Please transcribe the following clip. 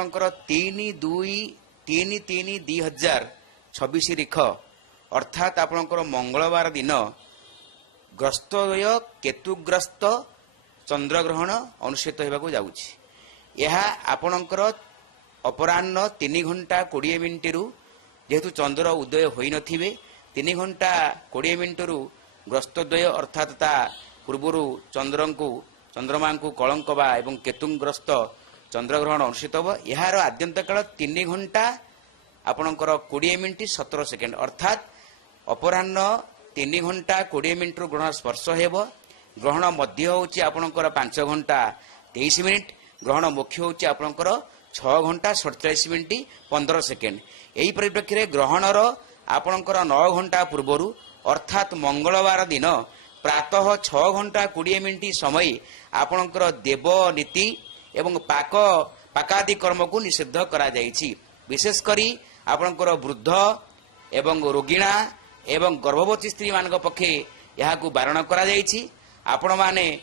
3/2/2026 ରିଖ अर्थात आपणकर मंगलवार दिन ग्रस्तोदय केतुग्रस्त चंद्रग्रहण अनुष्ठित होगा जाऊँगी। यह आपणकर अपराह्न 3 घंटा 20 मिनिट जेहेतु चंद्र उदय हो न 3 घंटा 20 मिनिट ग्रस्तोदय अर्थात ता पूर्वर चंद्रमा को कलंक एवं केतुग्रस्त चंद्रग्रहण अनुष्ठित हो। यार आद्यंत काल 3 घंटा आपणकर 20 मिनिट 17 सेकेंड अर्थात अपराह्न 3 घंटा 20 मिनिट ग्रहण स्पर्श हो। ग्रहण मध्य होची आपणकर 5 घंटा 23 मिनिट ग्रहण मुख्य होची आपणकर 6 घंटा 47 मिनिट 15 सेकेंड। यही परिप्रेक्षी में ग्रहणर आपणकर 9 घंटा पूर्वर अर्थात मंगलवार दिन प्रातः 6 घंटा 20 मिनिट समय आपणकर देव नीति एवं पाकादि कर्म को निषिद्ध करा जायछि। विशेषकर आपणकर वृद्ध एवं रोगिणा एवं गर्भवती स्त्री मान पक्षे यहाँ बारण करा जायछि। आपण माने